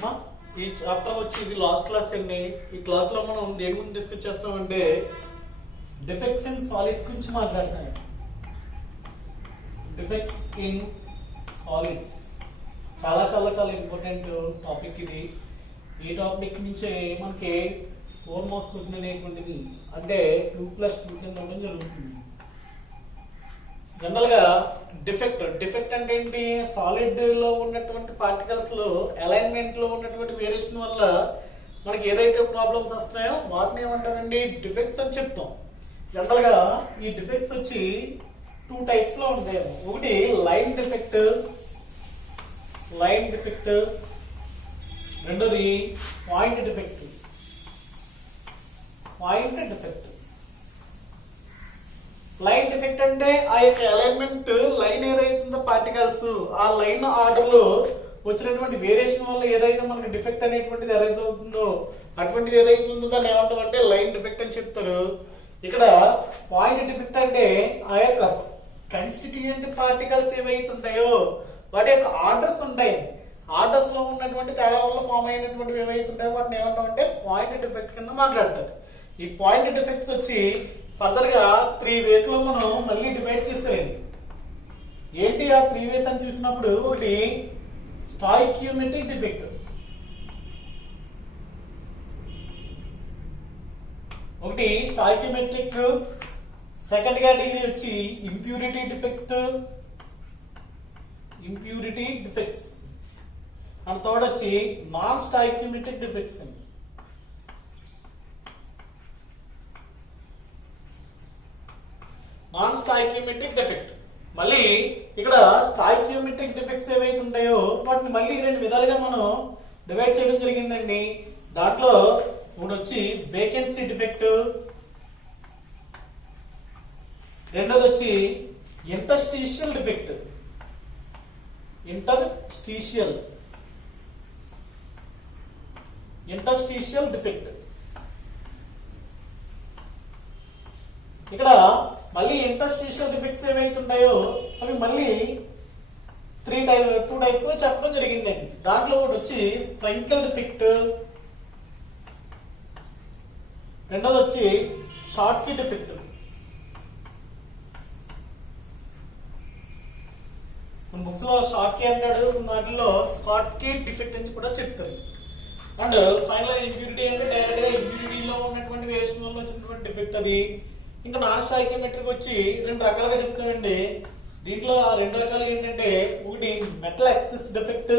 అమ్మా ఈ చాప్టర్ వచ్చి ఇది లాస్ట్ క్లాస్ అండి. ఈ క్లాస్ లో మనం దేని గురించి డిస్కస్ చేస్తామంటే డిఫెక్ట్స్ ఇన్ సాలిడ్స్ గురించి మాట్లాడతాం. డిఫెక్ట్స్ ఇన్ సాలిడ్స్ చాలా చాలా చాలా ఇంపార్టెంట్ టాపిక్ ఇది. ఈ టాపిక్ నుంచే మనకి 4 మార్క్స్ క్వశ్చన్ అనేటువంటిది అంటే 2+2 కింద ఇవ్వడం జరుగుతుంది. జనరల్ గా డిఫెక్ట్ అంటే ఏంటి? సాలిడ్ లో ఉన్నటువంటి పార్టికల్స్ లో అలైన్మెంట్ లో ఉన్నటువంటి వేరియేషన్ వల్ల మనకి ఏదైతే ప్రాబ్లమ్స్ వస్తున్నాయో వాటిని ఏమంటారండి? డిఫెక్ట్స్ అని చెప్తాం. జనరల్ గా ఈ డిఫెక్ట్స్ వచ్చి 2 టైప్స్ లో ఉంటాయి. ఒకటి లైన్ డిఫెక్ట్, రెండోది పాయింట్ డిఫెక్ట్. లైన్ డిఫెక్ట్ అంటే ఆ యొక్క అలైన్మెంట్ లైన్ ఏదైతుందో పార్టికల్స్ ఆ లైన్ ఆర్డర్ లో వచ్చినటువంటి వేరియేషన్ వల్ల ఏదైతే మనకి డిఫెక్ట్ అనేటువంటిది అరైజ్ అవుతుందో అటువంటిది ఏదైతే ఉందో దాన్ని ఏమంటారంటే లైన్ డిఫెక్ట్ అని చెప్తారు. ఇక్కడ పాయింట్ డిఫెక్ట్ అంటే ఆ యొక్క కన్స్టిట్యూయెంట్ పార్టికల్స్ ఏవైతే ఉంటాయో వాటి యొక్క ఆర్డర్స్ ఉంటాయి. ఆర్డర్స్ లో ఉన్నటువంటి తేడా వల్ల ఫామ్ అయినటువంటి ఏవైతే ఉంటాయో వాటిని ఏమంటామంటే పాయింట్ డిఫెక్ట్ కింద మాట్లాడతారు. ఈ పాయింట్ డిఫెక్ట్స్ వచ్చి ఫర్దర్ గా 3 వేస్ లో మనం మళ్ళీ డివైడ్ చేసేయండి. ఏంటి ఆ 3 వేస్ అని చూసినప్పుడు ఒకటి స్టాయికియోమెట్రిక్ డిఫెక్ట్, సెకండ్ కేటగిరీ వచ్చి ఇంప్యూరిటీ డిఫెక్ట్స్ అండ్ థర్డ్ వచ్చి నాన్ స్టాయికియోమెట్రిక్ డిఫెక్ట్స్ అండి. నాన్ స్టాయికియోమెట్రిక్ డిఫెక్ట్ మళ్ళీ ఇక్కడ స్టాయికియోమెట్రిక్ డిఫెక్ట్స్ ఏవైతే ఉంటాయో వాటిని మళ్ళీ 2 విధాలుగా మనం డివైడ్ చేయడం జరిగిందండి. దాంట్లో ఒకటి వచ్చి వేకెన్సీ డిఫెక్ట్, రెండోది వచ్చి ఇంటర్స్టీషియల్ డిఫెక్ట్. ఇక్కడ మళ్ళీ ఇంటర్స్టీషియల్ డిఫెక్ట్స్ ఏవైతే ఉంటాయో అవి మళ్ళీ 2 టైప్స్ లో చెప్పడం జరిగిందండి. దాంట్లో ఒకటి వచ్చి ఫ్రంకల్ డిఫెక్ట్, రెండోది వచ్చి షార్ట్కీ డిఫెక్ట్. మన బుక్స్ లో షార్ట్కీ అంటాడు, వాటిలో షార్ట్కీ డిఫెక్ట్ అని కూడా చెప్తారు. అండ్ ఫైనల్ ఇంప్యూరిటీ అంటే డైరెక్ట్ గా ఇంప్యూరిటీలో ఉన్నటువంటి వేరియేషన్ వల్ల వచ్చినటువంటి డిఫెక్ట్ అది. ఇంకా నాన్ స్టాయికియోమెట్రిక్ వచ్చి 2 రకాలుగా చెప్తామండి. దీంట్లో ఆ 2 రకాలు ఏంటంటే ఒకటి metal axis defect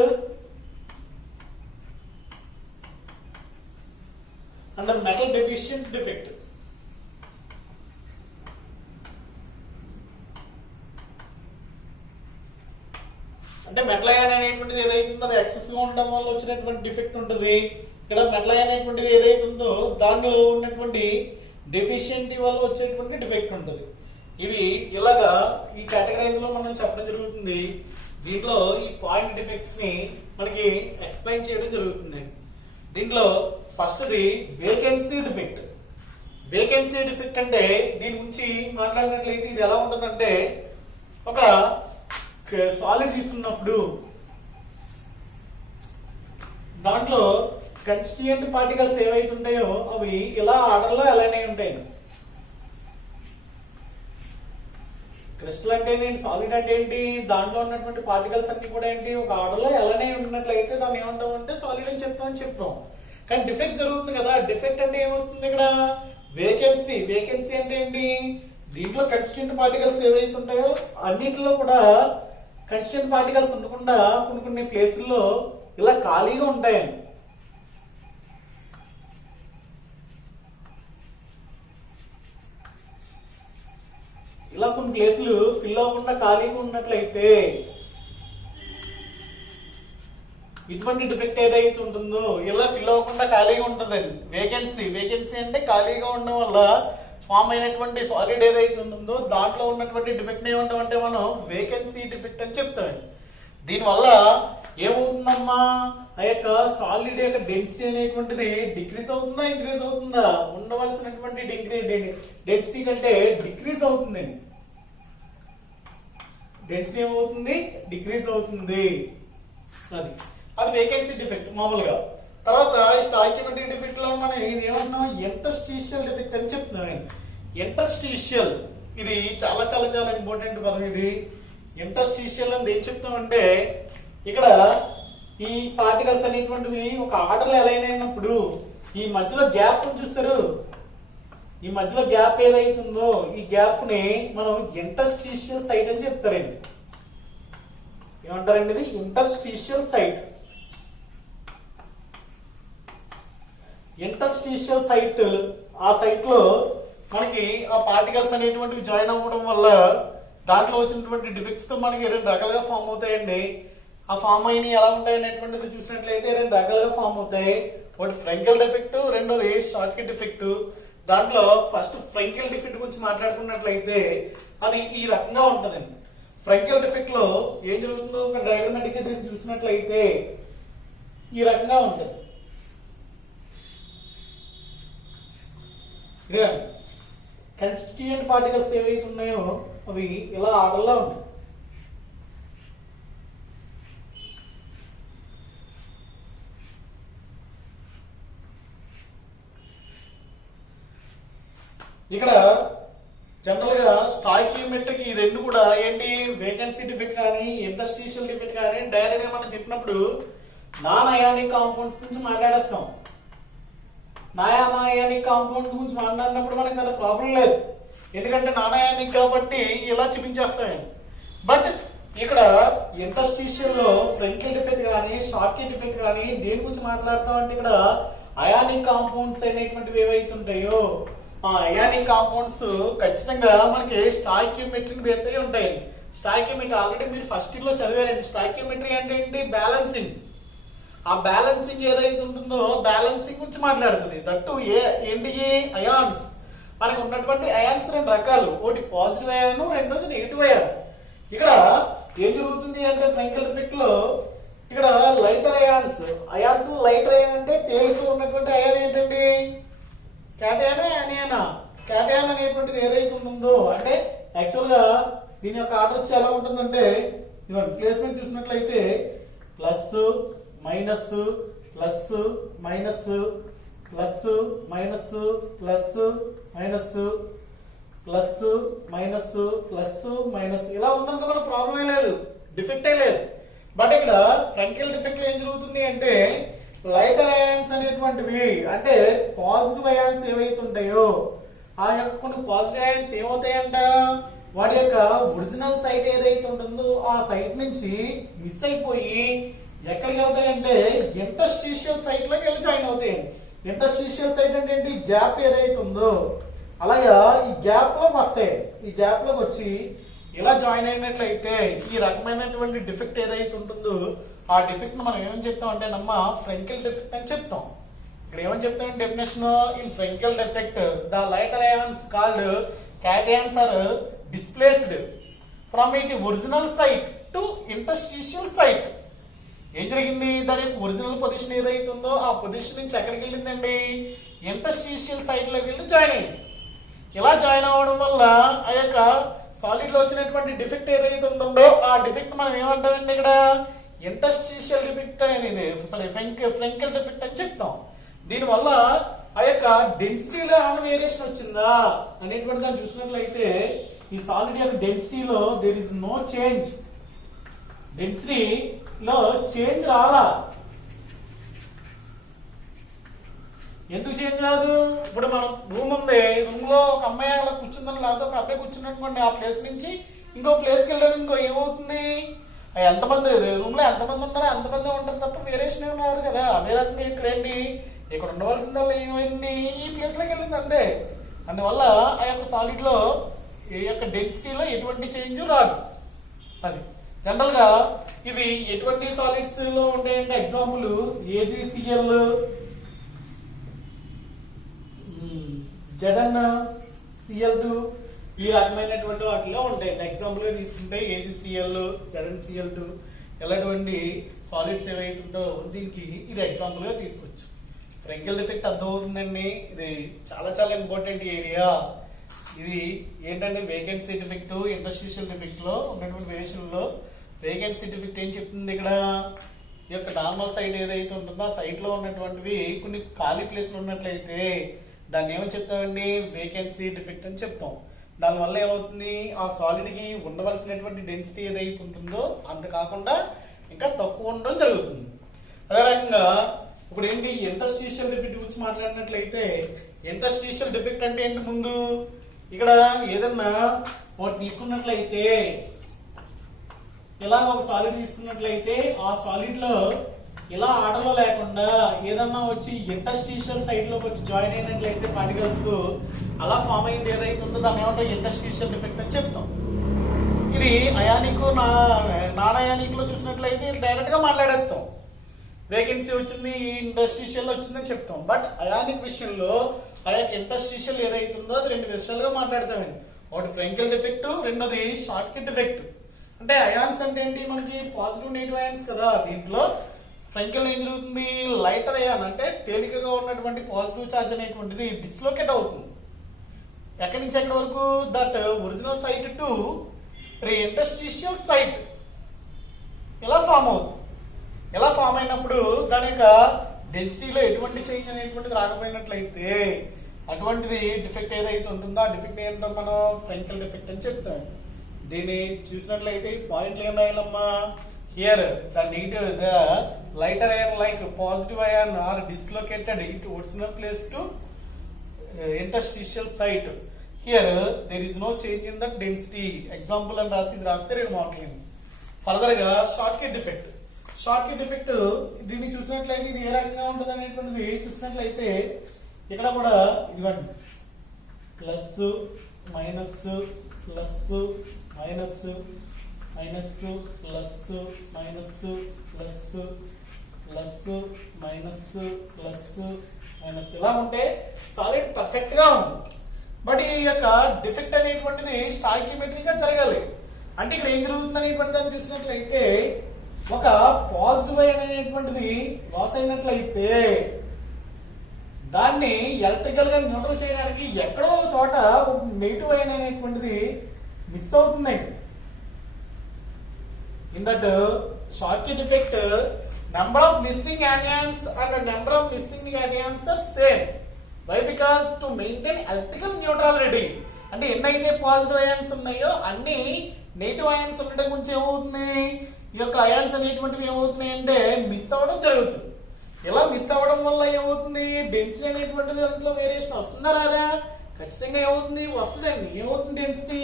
and metal deficient defect. అంటే మెటల్ అయాన్ అనేటువంటిది ఏదైతుందో అది యాక్సిస్ గా ఉండడం వల్ల వచ్చినటువంటి డిఫెక్ట్ ఉంటుంది. ఇక్కడ మెటల్ అయాన్ అనేటువంటిది ఏదైతుందో దానిలో ఉన్నటువంటి డెఫిషియెంటీ వల్ల వచ్చేటువంటి డిఫెక్ట్ ఉంటుంది. ఇవి ఇలాగా ఈ కేటగరైజ్ లో మనం చెప్పడం జరుగుతుంది. దీంట్లో ఈ పాయింట్ డిఫెక్ట్స్ ని మనకి ఎక్స్ప్లెయిన్ చేయడం జరుగుతుంది. దీంట్లో ఫస్ట్ది వేకెన్సీ డిఫెక్ట్ అంటే దీని గురించి మాట్లాడినట్లయితే ఇది ఎలా ఉంటుందంటే ఒక సాలిడ్ తీసుకున్నప్పుడు దాంట్లో కన్స్టిట్యూయెంట్ పార్టికల్స్ ఏవైతే ఉంటాయో అవి ఇలా ఆర్డర్ లో అలైన్ అయి ఉంటాయి. క్రిస్టల్ అంటే ఏంటి, సాలిడ్ అంటే ఏంటి, దాంట్లో ఉన్నటువంటి పార్టికల్స్ అన్ని కూడా ఏంటి ఒక ఆర్డర్ లో అలైన్ అయి ఉన్నట్లయితే దాన్ని ఏమంటాం అంటే సాలిడ్ అని చెప్తాం. కానీ డిఫెక్ట్ జరుగుతుంది కదా. డిఫెక్ట్ అంటే ఏమొస్తుంది ఇక్కడ? వేకెన్సీ అంటే ఏంటి? దీంట్లో కన్స్టిట్యూయెంట్ పార్టికల్స్ ఏవైతే ఉంటాయో అన్నింటిలో కూడా కన్స్టిట్యూయెంట్ పార్టికల్స్ ఉండకుండా కొన్ని ప్లేసుల్లో ఇలా ఖాళీగా ఉంటాయండి. ఇలా కొన్ని ప్లేసులు ఫిల్ అవ్వకుండా ఖాళీగా ఉన్నట్లయితే ఇటువంటి డిఫెక్ట్ ఏదైతే ఉంటుందో ఇలా ఫిల్ అవ్వకుండా ఖాళీగా ఉంటుందండి. వేకెన్సీ అంటే ఖాళీగా ఉండడం వల్ల ఫామ్ అయినటువంటి సాలిడ్ ఏదైతే ఉంటుందో దాంట్లో ఉన్నటువంటి డిఫెక్ట్ ఏమంటామంటే మనం వేకెన్సీ డిఫెక్ట్ అని చెప్తామండి. దీనివల్ల ఏమవుతుందమ్మా? ఆ యొక్క సాలిడ్ యొక్క డెన్సిటీ అనేటువంటిది డిక్రీజ్ అవుతుందా ఇంక్రీజ్ అవుతుందా? ఉండవలసినటువంటి డెన్సిటీ కంటే డిక్రీజ్ అవుతుందండి. డెన్సిటీ ఏమవుతుంది? డిక్రీజ్ అవుతుంది. అది అది వేకెన్సీ డిఫెక్ట్ మామూలుగా. తర్వాత స్టాయికియోమెట్రిక్ డిఫెక్ట్ లో మనం ఇది ఏమంటున్నాం, ఇంటర్స్టిషియల్ డిఫెక్ట్ అని చెప్తున్నాను. ఇంటర్స్టిషియల్ ఇది చాలా చాలా చాలా ఇంపార్టెంట్ పదం. ఇది ఇంటర్స్టిషియల్ అని ఏం చెప్తామంటే, ఇక్కడ ఈ పార్టికల్స్ అనేటువంటివి ఒక ఆర్డర్ అలైన్ అయినప్పుడు ఈ మధ్యలో గ్యాప్ చూస్తారు, ఈ మధ్యలో గ్యాప్ ఏదైతుందో ఈ గ్యాప్ ని మనం ఇంటర్స్టిషియల్ సైట్ అని చెప్తారండి. ఏమంటారండి? ఇది ఇంటర్స్టిషియల్ సైట్. ఇంటర్స్టిషియల్ సైట్, ఆ సైట్ లో మనకి ఆ పార్టికల్స్ అనేటువంటివి జాయిన్ అవ్వడం వల్ల దాంట్లో వచ్చినటువంటి డిఫెక్ట్స్ తో మనకి రెండు రకాలుగా ఫామ్ అవుతాయండి. ఆ ఫామ్ అయిన ఎలా ఉంటాయి అనేటువంటిది చూసినట్లయితే రెండు రకాలుగా ఫామ్ అవుతాయి. ఒకటి ఫ్రెంకెల్ డిఫెక్ట్, రెండోది షార్ట్కట్ డిఫెక్ట్. దాంట్లో ఫస్ట్ ఫ్రెంకెల్ డిఫెక్ట్ గురించి మాట్లాడుకున్నట్లయితే అది ఈ రకంగా ఉంటుందండి. ఫ్రెంకెల్ డిఫెక్ట్ లో ఏం జరుగుతుందో ఒక డయాగ్రమాటిక్ గా దీన్ని చూసినట్లయితే ఈ రకంగా ఉంటుంది. ఇదే కాన్స్టిట్యూయెంట్ పార్టికల్స్ ఏవైతే ఉన్నాయో అవి ఇలా ఆర్డర్లో ఉన్నాయి. ఇక్కడ జనరల్ గా స్టాయికియోమెట్రిక్ ఈ రెండు కూడా ఏంటి, వేకెన్సీ డిఫెక్ట్ కానీ ఇంటర్స్టిషియల్ డిఫెక్ట్ కానీ డైరెక్ట్ గా మనం చెప్పినప్పుడు నాన్ అయానిక్ కాంపౌండ్స్ గురించి మాట్లాడేస్తాం. నాన్ అయానిక్ కాంపౌండ్ గురించి మాట్లాడినప్పుడు మనకి కదా ప్రాబ్లం లేదు, ఎందుకంటే నాన్ అయానిక్ కాబట్టి ఇలా చూపించేస్తాం. బట్ ఇక్కడ ఇంటర్స్టిషియల్ లో ఫ్రెంకెల్ డిఫెక్ట్ కానీ షార్ట్కట్ డిఫెక్ట్ కానీ దేని గురించి మాట్లాడతాం అంటే, ఇక్కడ అయానిక్ కాంపౌండ్స్ అనేటువంటివి ఏవైతే ఉంటాయో ఆ అయానిక్ కాంపౌండ్స్ ఖచ్చితంగా మనకి స్టాయికియోమెట్రీని బేస్ అయ్యి ఉంటాయి. స్టాయికియోమెట్రీ ఆల్రెడీ మీరు ఫస్ట్ ఇయర్ లో చదివారండి. స్టాయికియోమెట్రీ అంటే ఏంటి? బ్యాలెన్సింగ్. ఆ బ్యాలెన్సింగ్ ఏదైతే ఉంటుందో బ్యాలెన్సింగ్ గురించి మాట్లాడుతుంది. దట్టు ఏంటి? అయాన్స్. మనకి ఉన్నటువంటి అయాన్స్ రెండు రకాలు, ఒకటి పాజిటివ్ అయాన్, రెండోది నెగిటివ్ అయాన్. ఇక్కడ ఏం జరుగుతుంది అంటే ఫ్రెంకెల్ డిఫెక్ట్ లో ఇక్కడ lighter ions. Ions lighter ion అంటే తేలిక ఉన్నటువంటి అయాన్ ఏంటండి? క్యాటయానా యానియానా? క్యాటయాన్ అనేటువంటిది ఏదైతే ఉంటుందో అంటే యాక్చువల్ గా దీని యొక్క ఆర్డర్ వచ్చి ఎలా ఉంటుందంటే, ఇవ్వండి ప్లేస్మెంట్ చూసినట్లయితే plus minus plus minus plus minus plus minus plus minus plus minus ఇలా ఉందనుకో కూడా ప్రాబ్లమే లేదు, డిఫెక్టే లేదు. బట్ ఇక్కడ ఫ్రెంకెల్ డిఫెక్ట్ ఏం జరుగుతుంది అంటే, లైటర్ అయాన్స్ అనేటువంటివి అంటే పాజిటివ్ అయాన్స్ ఏవైతే ఉంటాయో ఆ యొక్క కొన్ని పాజిటివ్ అయాన్స్ ఏమవుతాయంట, వాటి యొక్క ఒరిజినల్ సైట్ ఏదైతే ఉంటుందో ఆ సైట్ నుంచి మిస్ అయిపోయి ఎక్కడికి వెళ్తాయంటే ఇంటర్స్టిషియల్ సైట్ లోకి వెళ్ళి జాయిన్ అవుతాయండి. ఇంటర్స్టిషియల్ సైట్ అంటే ఏంటి? గ్యాప్ ఏదైతే ఉందో అలాగా ఈ గ్యాప్ లోకి వస్తాయి. ఈ గ్యాప్ లోకి వచ్చి ఇలా జాయిన్ అయినట్లయితే ఈ రకమైనటువంటి డిఫెక్ట్ ఏదైతే ఉంటుందో ఆ డిఫెక్ట్ మనం ఏమని చెప్తాం అంటే నమ్మ ఫ్రెంకెల్ డిఫెక్ట్ అని చెప్తాం. ఇక్కడ ఏమని చెప్తాం definition, in Frenkel defect the lighter ions called cations are displaced from it original site to interstitial site. ఏం జరిగింది? దాని యొక్క ఒరిజినల్ పొజిషన్ ఏదైతే ఉందో ఆ పొజిషన్ నుంచి ఎక్కడికి వెళ్ళిందండి? ఇంటర్స్టిషియల్ సైట్ లోకి వెళ్ళి జాయిన్ అయింది. ఇలా జాయిన్ అవ్వడం వల్ల ఆ యొక్క సాలిడ్ లో వచ్చినటువంటి డిఫెక్ట్ ఏదైతే ఉంటుందో ఆ డిఫెక్ట్ మనం ఏమంటామండి ఇక్కడ ఇంటర్స్టిషియల్ డిఫెక్ట్ అనేది ఫ్రెంకెల్ డిఫెక్ట్ అని చెప్తాం. దీనివల్ల ఆ యొక్క డెన్సిటీలో ఏమైనా వేరియేషన్ వచ్చిందా అనేటువంటి దాన్ని చూసినట్లయితే ఈ సాలిడ్ యొక్క డెన్సిటీలో దేర్ ఇస్ నో చేంజ్. డెన్సిటీలో చేంజ్ రాలా. ఎందుకు చేంజ్ రాదు? ఇప్పుడు మనం రూమ్ ఉంది, రూమ్ లో ఒక అమ్మాయి అలా కూర్చుందని లేకపోతే ఒక అబ్బాయి కూర్చున్నట్టుకోండి, ఆ ప్లేస్ నుంచి ఇంకో ప్లేస్కి వెళ్ళడానికి ఇంకో ఏమవుతుంది? ఎంతమంది రూమ్ లో ఎంతమంది ఉన్నారో అంతమంది ఉంటుంది తప్ప వేరియేషన్ ఏమి రాదు కదా. అదే రకంగా ఇక్కడ ఏంటి, ఇక్కడ ఉండవలసిందల్లా ఏమైంది? ఈ ప్లేస్ లోకి వెళ్ళింది అంతే. అందువల్ల ఆ యొక్క సాలిడ్ లో ఈ యొక్క డెన్సిటీలో ఎటువంటి చేంజ్ రాదు. అది జనరల్ గా ఇవి ఎటువంటి సాలిడ్స్ లో ఉంటాయంటే ఎగ్జాంపుల్ AgCl, ZnCl2 ఈ రకమైనటువంటి వాటిలో ఉంటాయి. ఎగ్జాంపుల్ గా తీసుకుంటే AgCl, ZnCl2 ఇలాంటి సాలిడ్స్ ఏవైతే ఉంటో దీనికి ఇది ఎగ్జాంపుల్ గా తీసుకోవచ్చు. ఫ్రెంకెల్ డిఫెక్ట్ అర్థమవుతుందండి. ఇది చాలా చాలా ఇంపార్టెంట్ ఏరియా. ఇది ఏంటంటే వేకెన్సీ డిఫెక్ట్, ఇంటర్స్టిషియల్ డిఫెక్ట్ లో ఉన్నటువంటి వేరియేషన్ లో వేకెన్సీ డిఫెక్ట్ ఏం చెప్తుంది? ఇక్కడ ఈ యొక్క నార్మల్ సైడ్ ఏదైతే ఉంటుందో ఆ సైడ్ లో ఉన్నటువంటివి కొన్ని ఖాళీ ప్లేస్లు ఉన్నట్లయితే దాన్ని ఏమని చెప్తామండి, వేకెన్సీ డిఫెక్ట్ అని చెప్తాం. దానివల్ల ఏమవుతుంది, ఆ సాలిడ్ కి ఉండవలసినటువంటి డెన్సిటీ ఏదైతే ఉంటుందో అంత కాకుండా ఇంకా తక్కువ ఉండడం జరుగుతుంది. అదే రకంగా ఇప్పుడు ఏంటి, ఇంటర్స్టిషియల్ డిఫెక్ట్ గురించి మాట్లాడినట్లయితే ఇంటర్స్టిషియల్ డిఫెక్ట్ అంటే ఏంటి, ముందు ఇక్కడ ఏదన్నా ఒకటి తీసుకున్నట్లయితే ఇలా ఒక సాలిడ్ తీసుకున్నట్లయితే ఆ సాలిడ్ లో ఇలా ఆర్డర్లో లేకుండా ఏదన్నా వచ్చి ఇంటర్స్టిషియల్ సైడ్ లోకి వచ్చి జాయిన్ అయినట్లయితే పార్టికల్స్ అలా ఫామ్ అయింది ఏదైతే ఉందో దాన్ని ఏమంటే ఇంటర్స్టిషియల్ డిఫెక్ట్ అని చెప్తాం. ఇది అయానిక్ నాన్ అయానిక్ లో చూసినట్లయితే డైరెక్ట్ గా మాట్లాడేస్తాం, వేకెన్సీ వచ్చింది ఇంటర్స్టిషియల్ వచ్చిందని చెప్తాం. బట్ అయానిక్ విషయంలో ఆ యొక్క ఇంటర్స్టిషియల్ ఏదైతే ఉందో అది రెండు విషయాలుగా మాట్లాడతామండి. ఒకటి ఫ్రెంకెల్ డిఫెక్ట్, రెండోది షార్ట్కట్ డిఫెక్ట్. అంటే అయాన్స్ అంటే ఏంటి, మనకి పాజిటివ్ నెగిటివ్ అయాన్స్ కదా. దీంట్లో ఫ్రెంకెల్ ఏం జరుగుతుంది, లైటర్ అయాన్ అంటే తేలికగా ఉన్నటువంటి పాజిటివ్ ఛార్జ్ అనేటువంటిది డిస్లోకేట్ అవుతుంది. ఎక్కడి నుంచి ఎక్కడి వరకు, that original site to interstitial site ఇలా ఫామ్ అవుతుంది. ఇలా ఫామ్ అయినప్పుడు దాని యొక్క డెన్సిటీలో ఎటువంటి చేంజ్ అనేటువంటిది రాకపోయినట్లయితే అటువంటిది డిఫెక్ట్ ఏదైతే ఉంటుందో ఆ డిఫెక్ట్ ఏంటో మనం ఫ్రెంకెల్ డిఫెక్ట్ అని చెప్తాం. దీన్ని చూసినట్లయితే పాయింట్లు ఏం రాయాలమ్మా, here the negative the lighter ion like positive ion are dislocated it original place to interstitial site. Here there is no change in the density. Example అని రాస్తే 2 మార్కులు. ఫర్దర్ గా షార్ట్కట్ డిఫెక్ట్. షార్ట్కట్ డిఫెక్ట్ దీన్ని చూసినట్లయితే ఇది ఏ రకంగా ఉంటుంది అనేటువంటిది చూసినట్లయితే ఇక్కడ కూడా ఇదిగోండి plus minus plus minus minus plus minus plus plus minus plus minus ఇలా ఉంటే సాలిడ్ పర్ఫెక్ట్ గా ఉంది. బట్ ఈ యొక్క డిఫెక్ట్ అనేటువంటిది స్టాయికియోమెట్రిక్ గా జరగాలి. అంటే ఇక్కడ ఏం జరుగుతుంది అనేటువంటి దాన్ని చూసినట్లయితే ఒక పాజిటివ్ అయాన్ అనేటువంటిది లాస్ అయినట్లయితే దాన్ని ఎలక్ట్రికల్ గా న్యూట్రల్ చేయడానికి ఎక్కడో ఒక చోట ఒక నెగిటివ్ అయాన్ అనేటువంటిది మిస్ అవుతుందండి. In that Schottky defect number of missing anions and number of missing anions are same. Why? Because to maintain electrical neutrality. అంటే ఎన్నైతే పాజిటివ్ అయాన్స్ ఉన్నాయో అన్ని నెగిటివ్ అయాన్స్ ఉండటం గురించి ఏమవుతుంది, ఈ యొక్క అయాన్స్ అనేటువంటివి ఏమవుతున్నాయి అంటే మిస్ అవ్వడం జరుగుతుంది. ఇలా మిస్ అవ్వడం వల్ల ఏమవుతుంది, డెన్సిటీ అనేటువంటిది దాంట్లో వేరియేషన్ వస్తుందా రాదా, ఖచ్చితంగా ఏమవుతుంది, వస్తుందండి. ఏమవుతుంది density,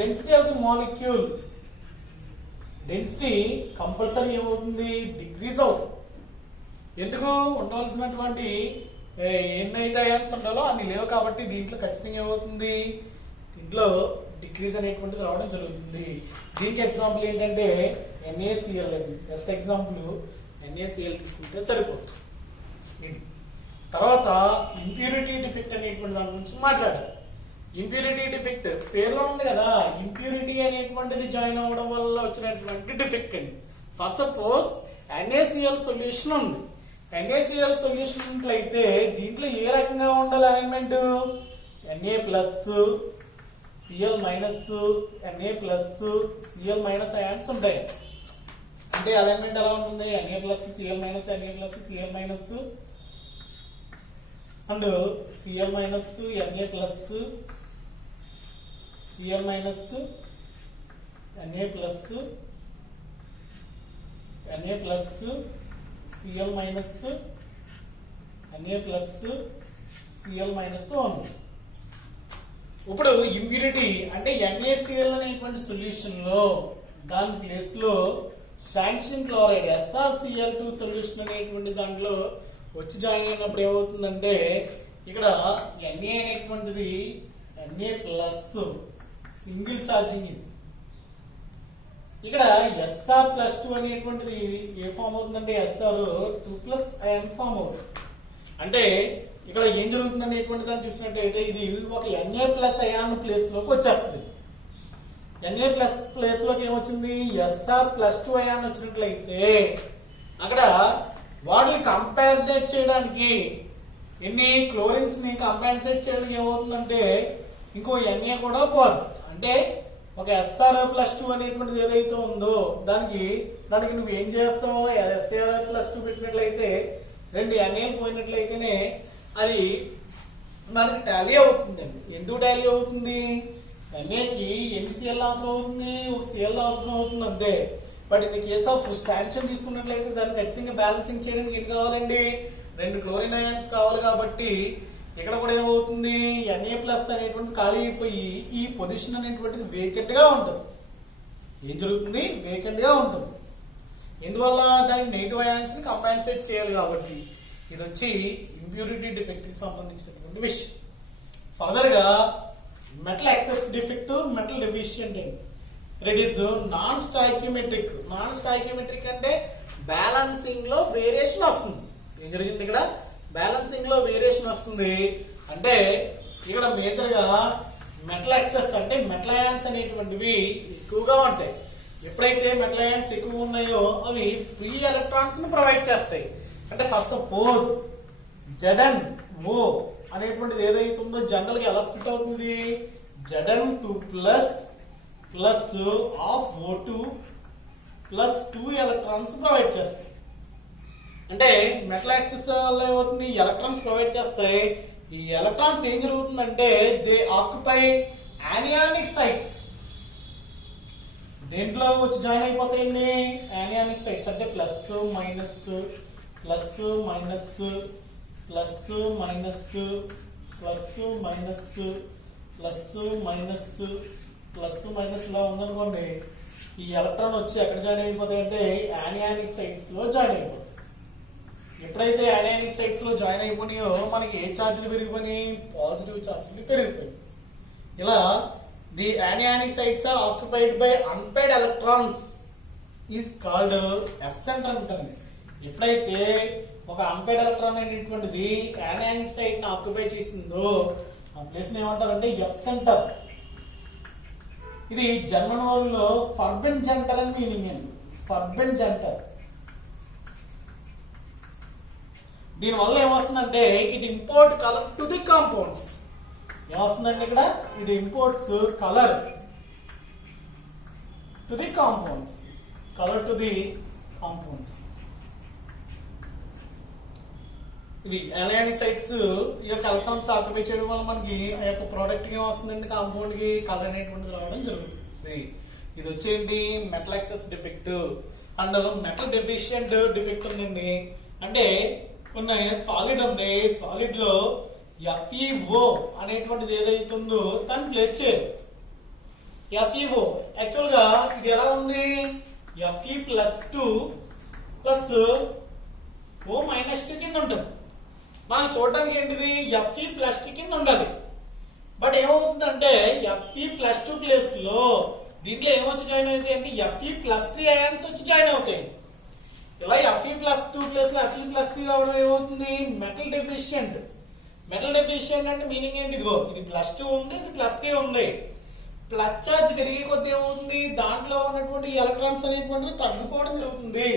density of the molecule density compulsory ఏమవుతుంది, డిక్రీజ్ అవుతుంది. ఎందుకు, ఉండవలసినటువంటి ఎన్నైతే అయాన్స్ ఉండాలో అన్ని లేవు కాబట్టి దీంట్లో ఖచ్చితంగా ఏమవుతుంది, దీంట్లో డిక్రీజ్ అనేటువంటిది రావడం జరుగుతుంది. దీనికి ఎగ్జాంపుల్ ఏంటంటే NaCl అండి. ఫస్ట్ ఎగ్జాంపుల్ NaCl తీసుకుంటే సరిపోతుంది. ఇది తర్వాత ఇంప్యూరిటీ డిఫెక్ట్ అనేటువంటి దాని గురించి మాట్లాడాలి. ఇంప్యూరిటీ డిఫెక్ట్ పేరులో ఉంది కదా, ఇంప్యూరిటీ అనేటువంటిది జాయిన్ అవ్వడం వల్ల వచ్చినటువంటి డిఫెక్ట్ అండి. ఫస్ట్ సపోజ్ NaCl సొల్యూషన్ ఉంది. NaCl సొల్యూషన్ ఉన్నట్లయితే దీంట్లో ఏ రకంగా ఉండాలి alignment, Na plus Cl minus Na plus Cl minus ions ఉంటాయి. అంటే అలైన్మెంట్ ఎలా ఉంటుంది, Na plus Cl minus Na plus Cl minus and Cl minus Na plus Cl minus Na plus Na plus Cl minus Na plus Cl minus 1. ఇప్పుడు impurity అంటే NaCl అనేటువంటి solution లో దాని place లో శాంక్షన్ క్లోరైడ్ SrCl2 సొల్యూషన్ అనేటువంటి దాంట్లో వచ్చి join అయినప్పుడు ఏమవుతుందంటే ఇక్కడ Na అనేటువంటిది Na ప్లస్ సింగిల్ ఛార్జింగ్, ఇక్కడ Sr+2 అనేటువంటిది ఏ ఫామ్ అవుతుందంటే Sr2 ప్లస్ అయాన్ ఫామ్ అవుతుంది. అంటే ఇక్కడ ఏం జరుగుతుంది అనేటువంటి దాన్ని చూసినట్టయితే ఇది ఒక Na ప్లస్ అయాన్ ప్లేస్ లోకి వచ్చేస్తుంది. Na ప్లస్ ప్లేస్ లోకి ఏమొచ్చింది, Sr+2 అయాన్ వచ్చినట్లయితే అక్కడ వాటిని కంపారిజేట్ చేయడానికి ఎన్ని క్లోరిన్స్ ని కంపాన్సేట్ చేయడానికి ఏమవుతుందంటే ఇంకో Na కూడా పోదు. అంటే ఒక Sr+2 అనేటువంటిది ఏదైతే ఉందో దానికి నువ్వు ఏం చేస్తావు, రెండు ఎన్ఏలు పోయినట్లయితేనే అది మనకి టాలీ అవుతుందండి. ఎందుకు టాలీ అవుతుంది? ఎన్ఏకి ఎన్ని సిఎల్ అవసరం అవుతుంది? ఒక సిఎల్ అవసరం అవుతుంది అంతే. But in the case of స్టాన్షన్ తీసుకున్నట్లయితే దాన్ని ఖచ్చితంగా బ్యాలెన్సింగ్ చేయడానికి ఏం కావాలండి? రెండు క్లోరిన్ అయాన్స్ కావాలి. కాబట్టి ఇక్కడ కూడా ఏమవుతుంది? Na ప్లస్ అనేటువంటి ఖాళీ అయిపోయి ఈ పొజిషన్ అనేటువంటిది వేకెంట్ గా ఉంటుంది. ఏం జరుగుతుంది? వేకెంట్ గా ఉంటుంది. ఎందువల్ల? దానికి నెగిటివ్ అయాన్స్ ని కంపెన్సేట్ చేయాలి. కాబట్టి ఇది వచ్చి ఇంప్యూరిటీ డిఫెక్ట్ కి సంబంధించినటువంటి విషయం. ఫర్దర్ గా metal excess defect, metal deficient అండి. It is non stoichiometric. Non stoichiometric అంటే బ్యాలెన్సింగ్ లో వేరియేషన్ వస్తుంది. ఏం జరిగింది ఇక్కడ? బ్యాలెన్సింగ్ లో వేరియేషన్ వస్తుంది. అంటే ఇక్కడ మేజర్ గా మెటల్ ఎక్సెస్ అంటే మెటల్ అయాన్స్ అనేటువంటివి ఎక్కువగా ఉంటాయి. ఎప్పుడైతే మెటల్ అయాన్స్ ఎక్కువ ఉన్నాయో అవి ఫ్రీ ఎలక్ట్రాన్స్ ని ప్రొవైడ్ చేస్తాయి. అంటే ఫస్ట్ సపోజ్ Zn(O) అనేటువంటిది ఏదైతే ఉందో జనరల్ గా ఎలా స్ప్లిట్ అవుతుంది? Zn2 plus of O2 plus 2 electrons provide చేస్తాయి. అంటే మెటల్ యాక్సిస్ వల్ల ఏమవుతుంది? ఎలక్ట్రాన్స్ ప్రొవైడ్ చేస్తాయి. ఈ ఎలక్ట్రాన్స్ ఏం జరుగుతుందంటే దే ఆక్యుపై యానియానిక్ సైట్స్. దేంట్లో వచ్చి జాయిన్ అయిపోతాయండి? యానియానిక్ సైట్స్ అంటే plus minus plus minus plus minus plus minus plus minus plus minus ఇలా ఉందనుకోండి. ఈ ఎలక్ట్రాన్ వచ్చి ఎక్కడ జాయిన్ అయిపోతాయి అంటే యానియానిక్ సైట్స్ లో జాయిన్ అయిపోతాయి. ఎప్పుడైతే యానియానిక్ సైట్స్ లో జాయిన్ అయిపోయినాయో మనకి ఏ ఛార్జీలు పెరిగిపోయినాయి? పాజిటివ్ ఛార్జీలు పెరిగిపోయాయి. ఇలా the anionic sites are occupied by unpaired electrons is called F center అంటారండి. ఎప్పుడైతే ఒక అన్పైడ్ ఎలక్ట్రాన్ అనేటువంటిది యానియానిక్ సైట్ ని ఆక్యుపై చేసిందో ఆ ప్లేస్ ని ఏమంటారంటే ఎఫ్ సెంటర్. ఇది జర్మన్ వర్డ్ లో ఫర్బెన్ జెంటర్ అని మీనింగ్ అండి. ఫర్బెన్ జెంటర్. దీని వల్ల ఏమొస్తుందంటే it import colour to the compounds. ఏమొస్తుందండి ఇక్కడ? It imports colour to the compounds. Colour to the compounds. ఇది యానియానిక్ సైట్స్ ఈ యొక్క ఎలక్ట్రాన్స్ ఆక్యుపై చేయడం వల్ల మనకి ఆ యొక్క ప్రోడక్ట్ కి ఏమొస్తుందండి? కాంపౌండ్ కి కలర్ అనేటువంటిది రావడం జరుగుతుంది. ఇది వచ్చేంటి? Metal excess defect and metal deficient defect ఉందండి. అంటే కొన్ని సాలిడ్ ఉంది. సాలిడ్ లో FeO అనేటువంటిది ఏదైతే ఉందో దాన్ని ప్లేస్ చేయాలి. FeO యాక్చువల్ గా ఇది ఎలా ఉంది? Fe+2 ప్లస్ O-2 కింద ఉంటుంది. మనం చూడడానికి ఏంటిది? Fe+2 కింద ఉండాలి. బట్ ఏమవుతుందంటే Fe+2 ప్లేస్ లో దీంట్లో ఏమొచ్చి జాయిన్ అవుతాయి అంటే Fe+3 అయాన్స్ వచ్చి జాయిన్ అవుతాయి. ఇలా Fe+2 ప్లేస్ లో Fe+3 రావడం ఏమవుతుంది? Metal deficient. మెటల్ డెఫిషియెంట్ అంటే మీనింగ్ ఏంటి? ఇదిగో ఇది +2 ఉంది, ఇది +3 ఉంది. ప్లస్ చార్జ్ పెరిగే కొద్ది ఏమవుతుంది? దాంట్లో ఉన్నటువంటి ఎలక్ట్రాన్స్ అనేటువంటివి తగ్గిపోవడం జరుగుతుంది.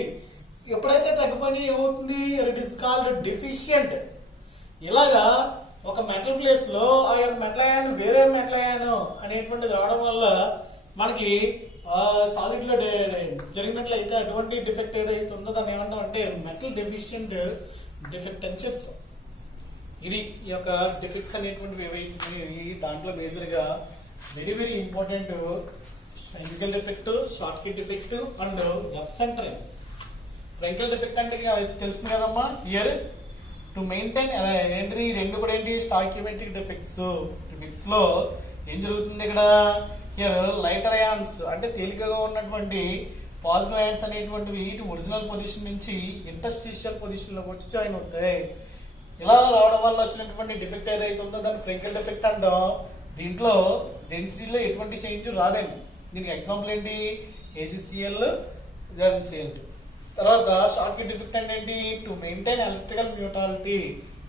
ఎప్పుడైతే తగ్గిపోయి ఏమవుతుంది? It is called deficient. ఇలాగా ఒక మెటల్ ప్లేస్ లో ఆ యొక్క మెటల్ అయాన్ వేరే మెటల్ అయాన్ అనేటువంటిది రావడం వల్ల మనకి సాలిడ్ లో జరిగినట్లయితే అటువంటి డిఫెక్ట్ ఏదైతే ఉందో దాన్ని ఏమంటాం అంటే మెటల్ డెఫిషియెంట్ డిఫెక్ట్ అని చెప్తాం. ఇది ఈ యొక్క డిఫెక్ట్స్ అనేటువంటివి ఏవైతే దాంట్లో మేజర్ గా very very important Frenkel defect, Schottky defect and F center. Frenkel defect అంటే తెలుస్తుంది కదమ్మా. హియర్ టు మెయింటైన్ ఏంటిది? రెండు కూడా ఏంటి? Stoichiometric defects. డిఫెక్ట్స్ లో ఏం జరుగుతుంది ఇక్కడ? హియర్ లైటర్ అయాన్స్ అంటే తేలికగా ఉన్నటువంటి పాజిటివ్ అయాన్స్ అనేటువంటివి ఒరిజినల్ పొజిషన్ నుంచి ఇంటర్స్టిషియల్ పొజిషన్ లోకి వచ్చి జాయిన్ అవుతాయి. ఇలా రావడం వల్ల వచ్చినటువంటి డిఫెక్ట్ ఏదైతే ఉందో దాన్ని ఫ్రెంకెల్ డిఫెక్ట్ అంటాం. దీంట్లో డెన్సిటీలో ఎటువంటి చేంజ్ రాదండి. దీనికి ఎగ్జాంపుల్ ఏంటి? AgCl, Cl. తర్వాత షార్ట్కట్ డిఫెక్ట్ అంటే ఏంటి? To maintain electrical neutrality.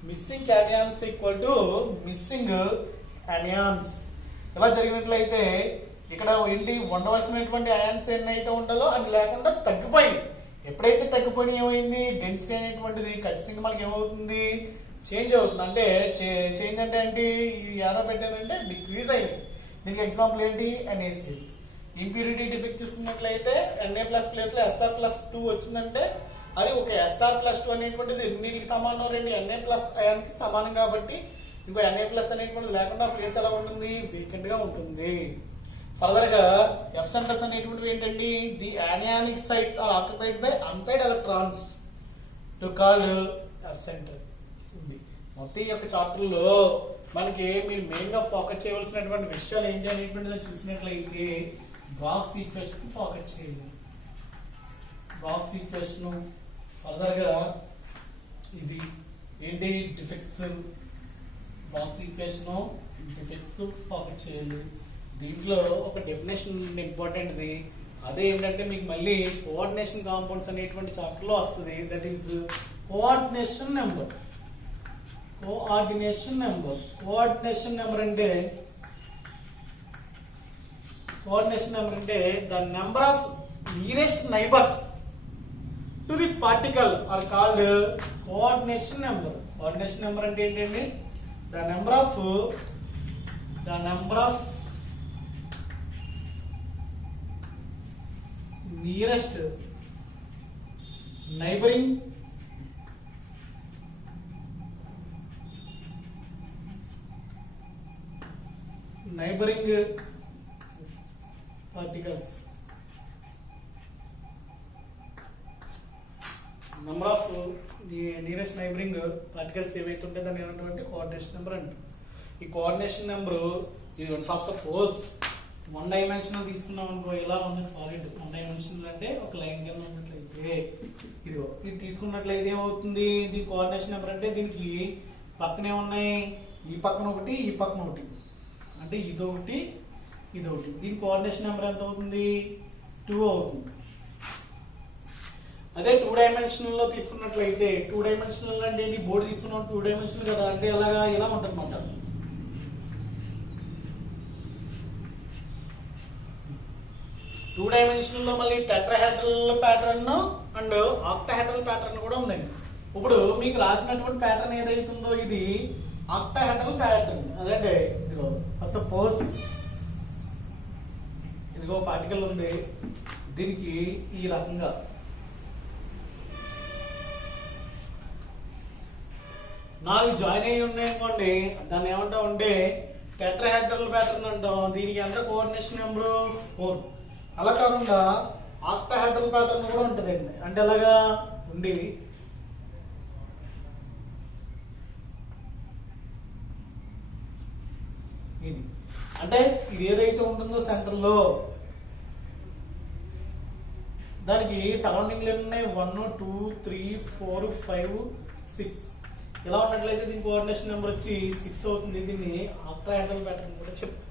Missing cations equal to missing ions. ఇలా జరిగినట్లయితే ఇక్కడ ఏంటి? ఉండవలసినటువంటి అయాన్స్ ఎన్నైతే ఉండాలో అది లేకుండా తగ్గిపోయింది. ఎప్పుడైతే తగ్గిపోయి ఏమైంది? డెన్సిటీ అనేటువంటిది ఖచ్చితంగా మనకి ఏమవుతుంది? చేంజ్ అవుతుంది. అంటే చేంజ్ అంటే ఏంటి? ఈ యారో పెట్టారంటే డిక్రీజ్ అయింది. దీనికి ఎగ్జాంపుల్ ఏంటి? NaCl. ఇంప్యూరిటీ డిఫెక్ట్ చూసుకున్నట్లయితే Na+ ప్లేస్ లో Sr+2 వచ్చిందంటే అది ఒక SR+2 అనేటువంటిది రెండింటికి సమానం, రెండు Na ప్లస్ అయానికి సమానం కాబట్టి ఇంకో Na ప్లస్ అనేటువంటిది లేకుండా ప్లేస్ ఎలా ఉంటుంది, వేకెంట్ గా ఉంటుంది. ఫర్దర్ గా F సెంటర్స్ అనేటువంటివి ఏంటండి, the anionic sites are occupied by unpaired electrons to called F centre. మొత్తం ఈ యొక్క చాప్టర్ లో మనకి మీరు మెయిన్ గా ఫోకస్ చేయవలసినటువంటి విషయాలు ఏంటి అనేటువంటిది చూసినట్లయితే బాక్స్ ఈక్వేషన్ ఫోకస్ చేయాలి. బాక్స్ ఈక్వేషన్ ఫర్దర్ గా ఇది ఏంటి defects, box equation defects focus చేయాలి. దీంట్లో ఒక డెఫినేషన్ ఇంపార్టెంట్ది, అదే ఏంటంటే మీకు మళ్ళీ కోఆర్డినేషన్ కాంపౌండ్స్ అనేటువంటి చాప్టర్ లో వస్తుంది. That is coordination number. Coordination number, coordination number అంటే the number of nearest neighbours to the particle are called coordination number. Coordination number అంటే ఏంటండి, the number of nearest neighbouring particles, number of nearest neighbouring particles ఏవైతే ఉంటే దాన్ని ఏమంటే coordination number అంటారు. ఈ coordination number ఇది ఫస్ట్ సపోజ్ 1 డైమెన్షన్ తీసుకున్నాం అనుకో, ఇలా ఉంది సాలిడ్. 1 డైమెన్షన్ అంటే ఒక లైన్ కింద ఉన్నట్లయితే ఇది తీసుకున్నట్లయితే ఏమవుతుంది, ఇది కోఆర్డినేషన్ నెంబర్ అంటే దీనికి పక్కనే ఉన్నాయి, ఈ పక్కన ఒకటి ఈ పక్కన ఒకటి, అంటే ఇదొకటి ఇదొకటి. దీని కోఆర్డినేషన్ నెంబర్ ఎంత అవుతుంది, 2 అవుతుంది. అదే 2 డైమెన్షనల్ లో తీసుకున్నట్లయితే 2 డైమెన్షనల్ అంటే ఏంటి, బోర్డు తీసుకున్నాం 2 డైమెన్షనల్ కదా, అంటే ఎలాగా ఇలా ఉంటుంది అన్నమాట. టూ డైమెన్షనల్ లో మళ్ళీ tetrahedral pattern and octahedral pattern కూడా ఉందండి. ఇప్పుడు మీకు రాసినటువంటి ప్యాటర్న్ ఏదైతుందో ఇది ఆక్టాహెడ్రల్ ప్యాటర్న్. అదంటే ఇదిగో సపోజ్ ఇదిగో పార్టికల్ ఉంది, దీనికి ఈ రకంగా నాలుగు జాయిన్ అయ్యి ఉన్నాయి అనుకోండి, దాన్ని ఏమంటాం అంటే టెట్రాహెడ్రల్ ప్యాటర్న్ అంటాం. దీనికి ఎంత కోఆర్డినేషన్ నెంబర్ 4. అలా కాకుండా ఆక్టాహెడ్రల్ ప్యాటర్న్ కూడా ఉంటుందండి. అంటే అలాగా ఉండి ఇది అంటే ఇది ఏదైతే ఉంటుందో సెంటర్ లో దానికి సరౌండింగ్ ఉన్నాయి 1 2 3 4 5 6 ఇలా ఉన్నట్లయితే దీని కోఆర్డినేషన్ నెంబర్ వచ్చి 6 అవుతుంది. దీన్ని ఆక్టాహెడ్రల్ ప్యాటర్న్ కూడా చెప్తాం.